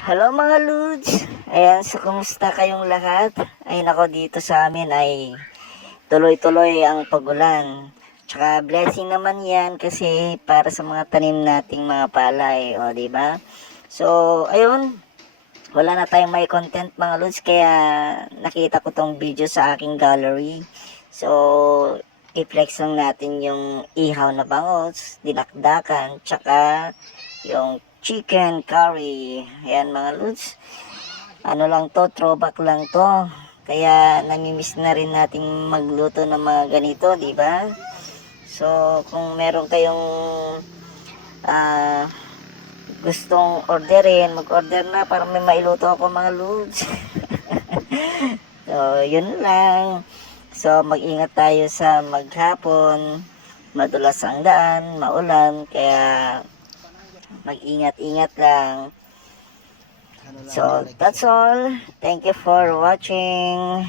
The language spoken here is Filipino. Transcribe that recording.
Hello mga Lods! Ayan, so kumusta kayong lahat? Ay nako, dito sa amin ay tuloy-tuloy ang pagulan. Tsaka blessing naman yan kasi para sa mga tanim nating mga palay, o di ba? So, ayun, wala na tayong may content mga Lods, kaya nakita ko tong video sa aking gallery. So, i-flex lang natin yung ihaw na bangos, dinakdakan, tsaka yung chicken curry. Ayan mga Lods. Ano lang to, throwback lang to. Kaya namimiss na rin nating magluto ng mga ganito, di ba? So, kung meron kayong ah, gustong orderin, mag-order na para may mailuto ako mga Lods. So, yun lang. So, mag-ingat tayo sa maghapon. Madulas ang daan, maulan, kaya mag-ingat-ingat lang. So, that's all. Thank you for watching.